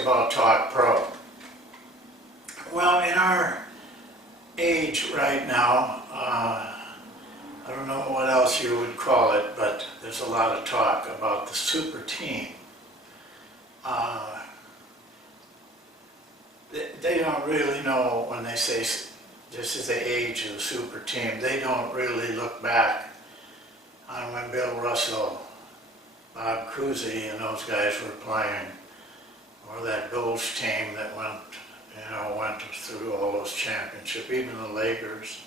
Basketball Talk Pro. Well, in our age right now, I don't know what else you would call it, but there's a lot of talk about the super team. They don't really know when they say this is the age of the super team. They don't really look back on when Bill Russell, Bob Cousy, and those guys were playing, or that Bulls team that went through all those championships, even the Lakers.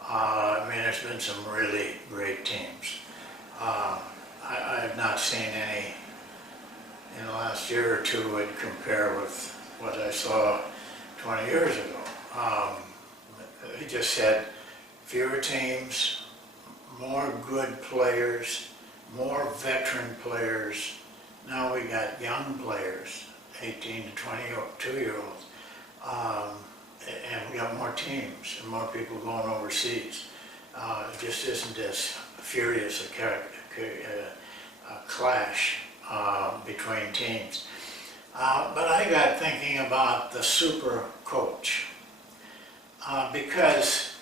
I mean, there's been some really great teams. I have not seen any in the last year or two would compare with what I saw 20 years ago. He just said fewer teams, more good players, more veteran players. Now we got young players, 18 to 22-year-olds. And we got more teams and more people going overseas. It just isn't as furious a clash between teams. But I got thinking about the super coach. Because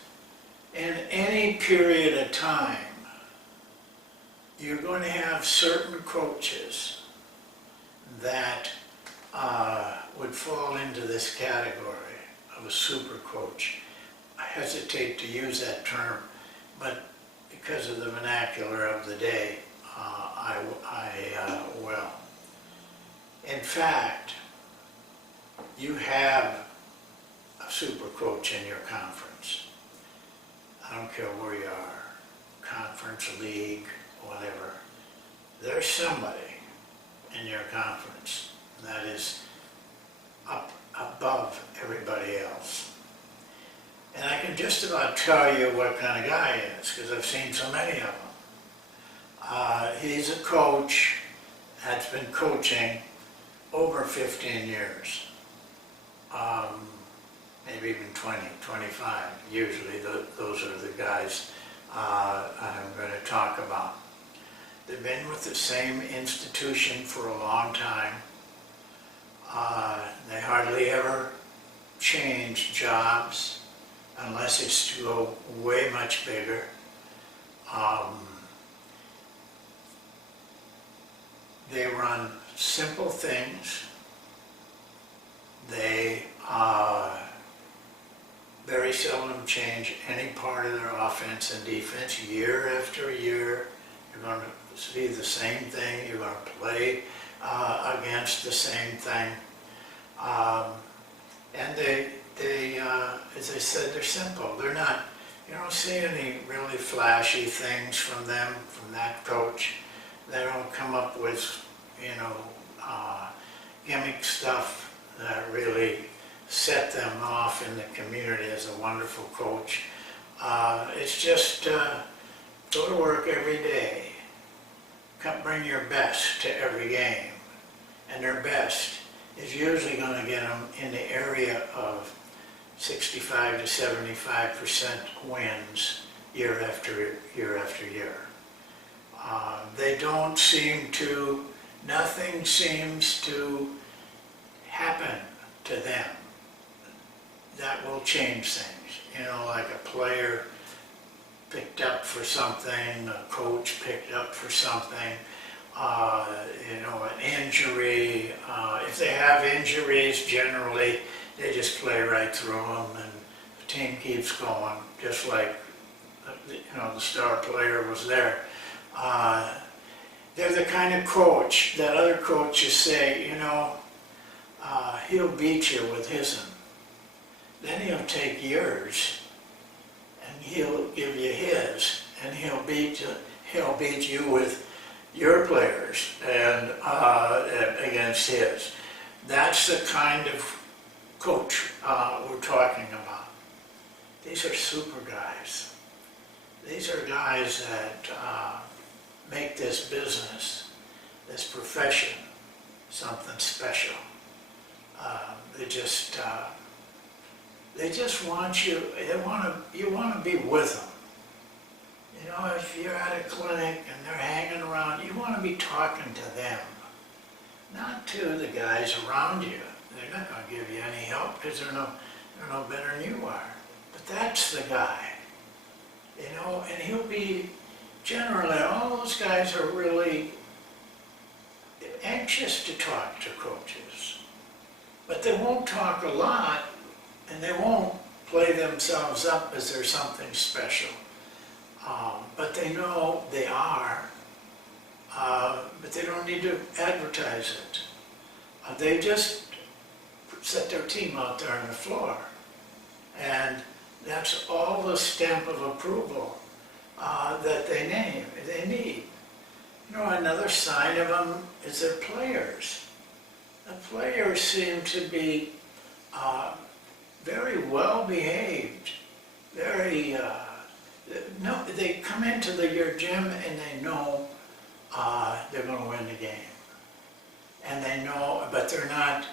in any period of time, you're going to have certain coaches that would fall into this category of a super coach. I hesitate to use that term, but because of the vernacular of the day, I will. In fact, you have a super coach in your conference. I don't care where you are, conference, league, whatever. There's somebody in your conference that is up above everybody else. And I can just about tell you what kind of guy he is, because I've seen so many of them. He's a coach that's been coaching over 15 years. Maybe even 20, 25. Usually those are the guys I'm going to talk about. They've been with the same institution for a long time. They hardly ever change jobs unless it's to go way much bigger. They run simple things. They very seldom change any part of their offense and defense. Year after year, you're going to see the same thing. You're going to play against the same thing. And they, as I said, they're simple. They're not, you don't see any really flashy things from them, from that coach. They don't come up with, gimmick stuff that really set them off in the community as a wonderful coach. It's just go to work every day. Come bring your best to every game. And their best is usually going to get them in the area of 65 to 75% wins year after year after year. They don't seem to, nothing seems to happen to them that will change things. Like a player picked up for something, a coach picked up for something, an injury. If they have injuries, generally, they just play right through them and the team keeps going, just like, the star player was there. They're the kind of coach that other coaches say, he'll beat you with his'n. Then he'll take yours and he'll give you his, and he'll beat you with your players and against his. That's the kind of coach we're talking about. These are super guys. These are guys that make this business, this profession, something special. They just want you. You want to be with them. If you're at a clinic and they're hanging around, you want to be talking to them. not to the guys around you. They're not going to give you any help because they're no better than you are. But that's the guy, you know, and he'll be, generally, all those guys are really anxious to talk to coaches. But they won't talk a lot, and they won't play themselves up as they're something special. But they know they are, but they don't need to advertise it. They just set their team out there on the floor. And that's all the stamp of approval that they need. You know, another sign of them is their players. The players seem to be very well behaved, very, no, they come into your gym and they know they're going to win the game. And they know, but they're not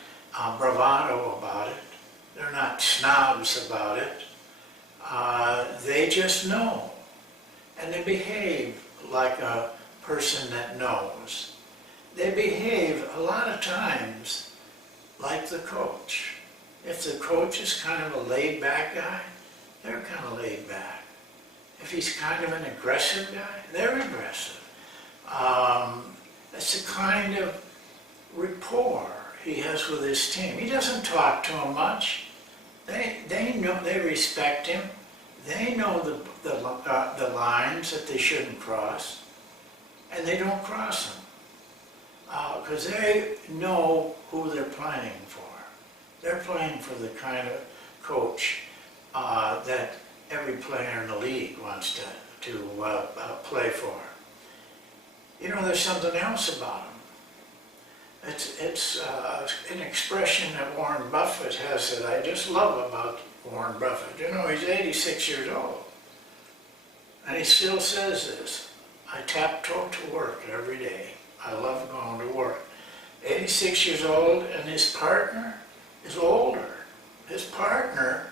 bravado about it. They're not snobs about it. They just know. And they behave like a person that knows. They behave a lot of times like the coach. If the coach is kind of a laid-back guy, they're kind of laid back. If he's kind of an aggressive guy, they're aggressive. It's the kind of rapport he has with his team. He doesn't talk to them much. They know, they respect him. They know the lines that they shouldn't cross, and they don't cross them because they know who they're playing for. They're playing for the kind of coach that every player in the league wants to play for. You know, there's something else about them. It's an expression that Warren Buffett has that I just love about Warren Buffett. You know, he's 86 years old, and he still says this: I taptoe to work every day. I love going to work. 86 years old, and his partner is older. His partner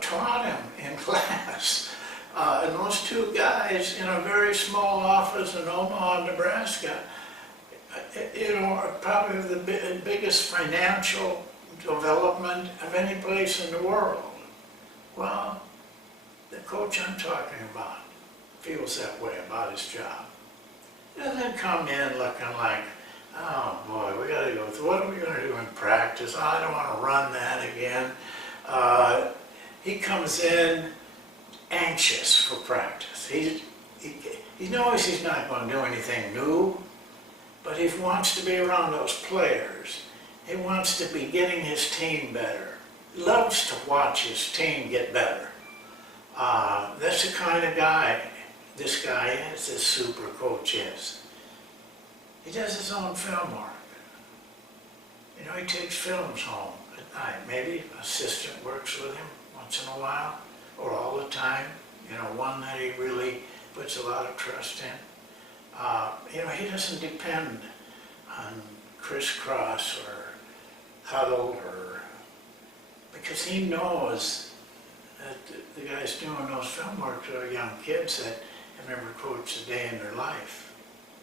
taught him in class. And those two guys in a very small office in Omaha, Nebraska, you know, are probably the biggest financial development of any place in the world. Well, the coach I'm talking about feels that way about his job. He doesn't come in looking like, oh boy, we got to go through, what are we going to do in practice? Oh, I don't want to run that again. He comes in anxious for practice. He knows he's not going to do anything new, but he wants to be around those players. He wants to be getting his team better. He loves to watch his team get better. That's the kind of guy this guy is, this super coach is. He does his own film work. You know, he takes films home at night. Maybe an assistant works with him once in a while, or all the time. You know, one that he really puts a lot of trust in. You know, he doesn't depend on crisscross or huddle, because he knows that the guys doing those film works are young kids that have never coached a day in their life.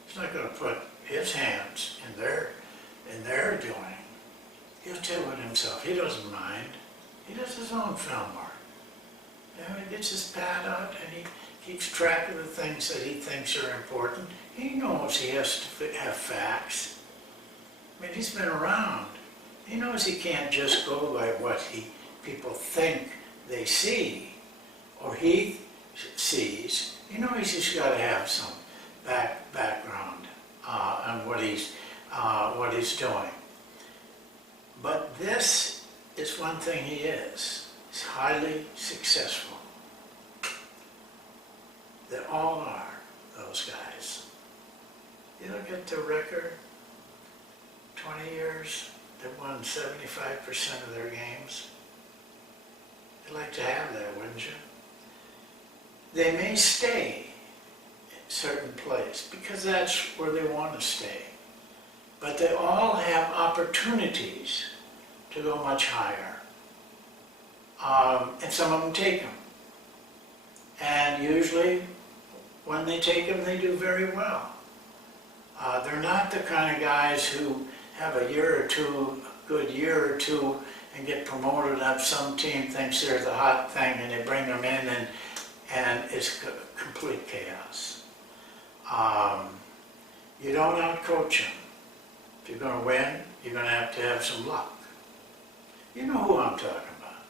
He's not going to put his hands in their doing. He'll do it himself. He doesn't mind. He does his own film work. You know, he gets his pad out and he keeps track of the things that he thinks are important. He knows he has to have facts. I mean, he's been around. He knows he can't just go by what people think they see or he sees. He knows he's got to have some background on what he's doing. But this is one thing he is. He's highly successful. They all are, those guys. You look at the record, 20 years, they've won 75% of their games. You'd like to have that, wouldn't you? They may stay in a certain place because that's where they want to stay. But they all have opportunities to go much higher. And some of them take them. And usually, when they take them, they do very well. They're not the kind of guys who have a year or two, a good year or two, and get promoted up. Some team thinks they're the hot thing, and they bring them in, and it's complete chaos. You don't outcoach them. If you're going to win, you're going to have some luck. You know who I'm talking about.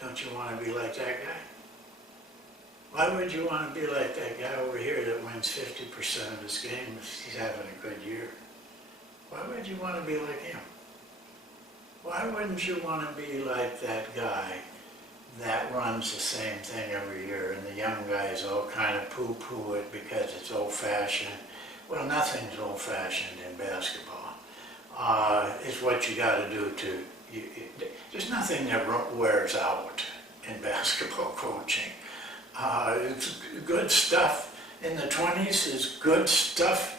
Don't you want to be like that guy? Why would you want to be like that guy over here that wins 50% of his games if he's having a good year? Why would you want to be like him? Why wouldn't you want to be like that guy that runs the same thing every year, and the young guys all kind of poo-poo it because it's old-fashioned? Well, nothing's old-fashioned in basketball. It's what you got to do to. There's nothing that wears out in basketball coaching. It's good stuff in the 20s. Is good stuff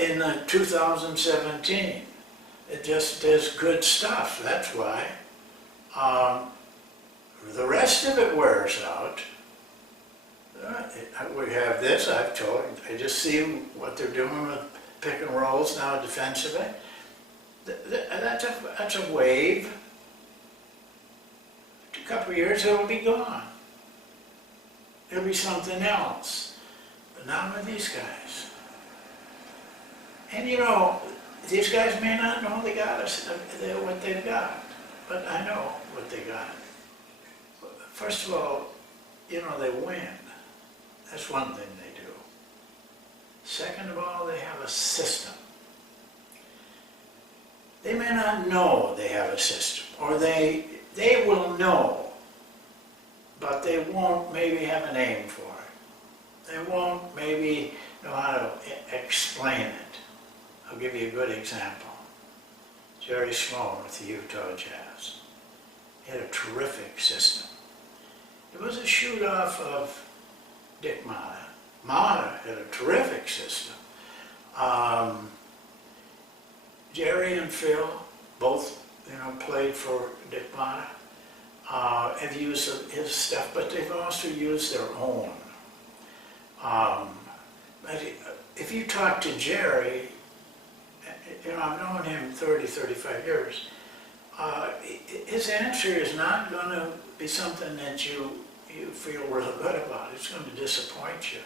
in the 2017. It just is good stuff. That's why. The rest of it wears out. We have this, I've told you. I just see what they're doing with pick and rolls now defensively. That's a wave. A couple of years, it'll be gone. It'll be something else. But not with these guys. And you know, these guys may not know they got us, what they've got. But I know what they got. First of all, you know, they win. That's one thing they do. Second of all, they have a system. They may not know they have a system, or they will know, but they won't maybe have a name for it. They won't maybe know how to explain it. I'll give you a good example. Jerry Sloan with the Utah Jazz. He had a terrific system. It was a shoot-off of Dick Motta. Motta had a terrific system. Jerry and Phil both, played for Dick Motta. Have used his stuff, but they've also used their own. But if you talk to Jerry, I've known him 30, 35 years, his answer is not going to be something that you feel real good about. It's going to disappoint you.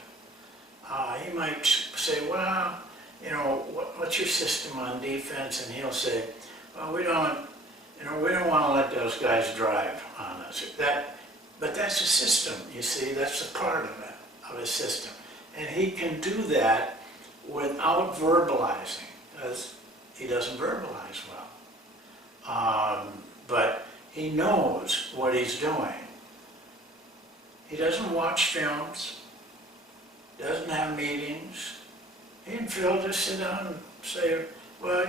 He might say, well, what's your system on defense? And he'll say, well, we don't want to let those guys drive on us. But that's a system, you see, that's a part of it, of his system. And he can do that without verbalizing, because he doesn't verbalize well. But he knows what he's doing. He doesn't watch films, doesn't have meetings. He and Phil just sit down and say, well,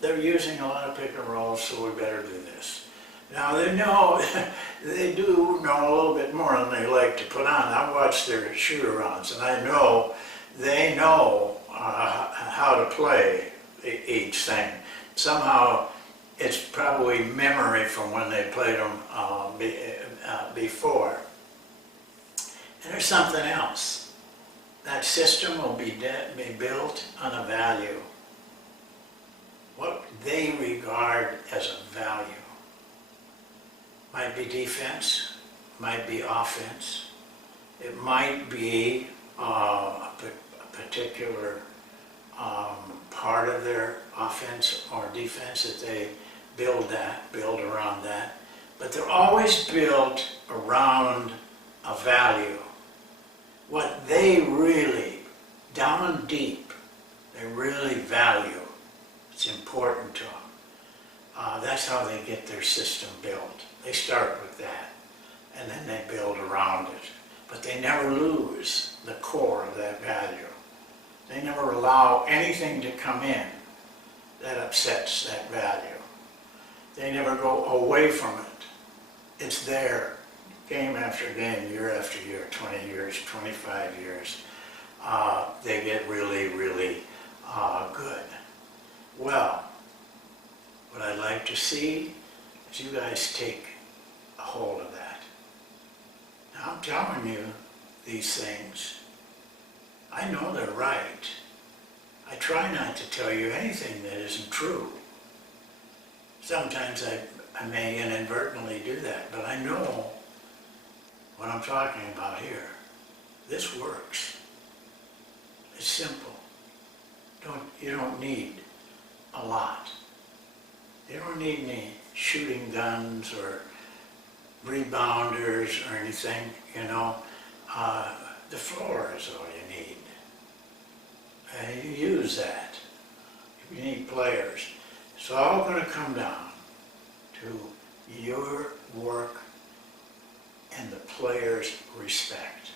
they're using a lot of pick and rolls, so we better do this. Now they know, they do know a little bit more than they like to put on. I watch their shoot-arounds, and I know they know how to play each thing. Somehow, it's probably memory from when they played them before. And there's something else. That system will be built on a value. What they regard as a value. Might be defense, might be offense. It might be a particular part of their offense or defense that they build around that. But they're always built around a value. What they really, down deep, they really value. It's important to them. That's how they get their system built. They start with that, and then they build around it. But they never lose the core of that value. They never allow anything to come in that upsets that value. They never go away from it. It's there, game after game, year after year, 20 years, 25 years. They get really, really good. Well, what I'd like to see is you guys take a hold of that. Now, I'm telling you these things. I know they're right. I try not to tell you anything that isn't true. Sometimes I may inadvertently do that, but I know what I'm talking about here. This works. It's simple. You don't need a lot. You don't need any shooting guns or rebounders or anything, you know. The floor is all you need. And you use that. You need players. It's all going to come down to your work and the players' respect.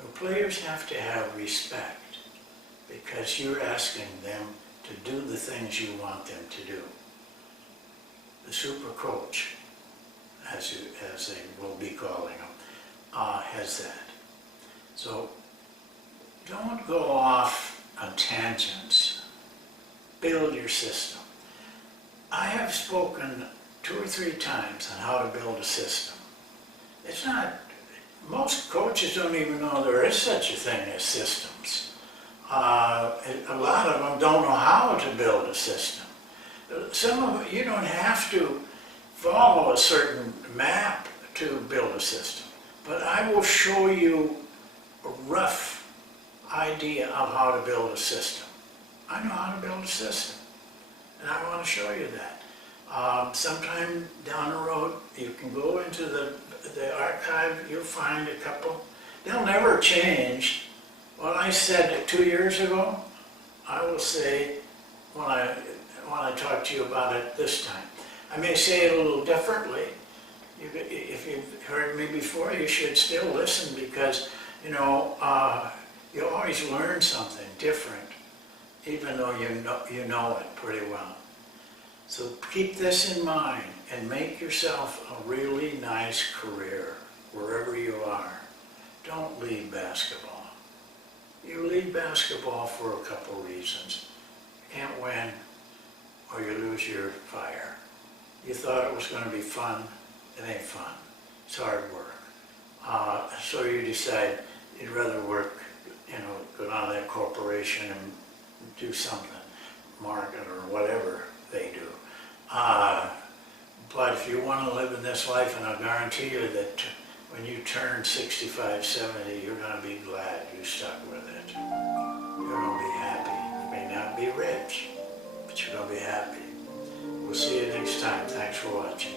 The players have to have respect because you're asking them to do the things you want them to do. The super coach, as they will be calling him, has that. So don't go off on tangents. Build your system. I have spoken 2 or 3 times on how to build a system. It's not, most coaches don't even know there is such a thing as systems. A lot of them don't know how to build a system. Some of it, you don't have to follow a certain map to build a system, but I will show you a rough idea of how to build a system. I know how to build a system, and I want to show you that. Sometime down the road, you can go into the archive, you'll find a couple. They'll never change. What I said 2 years ago, I will say when I talk to you about it this time. I may say it a little differently. If you've heard me before, you should still listen because, you know, you always learn something different, even though you know it pretty well. So keep this in mind and make yourself a really nice career wherever you are. Don't leave basketball. You leave basketball for a couple reasons. You can't win or you lose your fire. You thought it was going to be fun. It ain't fun. It's hard work. So you decide you'd rather work, you know, go down to that corporation and do something, market or whatever they do. But if you want to live in this life, and I'll guarantee you that when you turn 65, 70, you're going to be glad you stuck with it. You're going to be happy. You may not be rich, but you're going to be happy. We'll see you next time. Thanks for watching.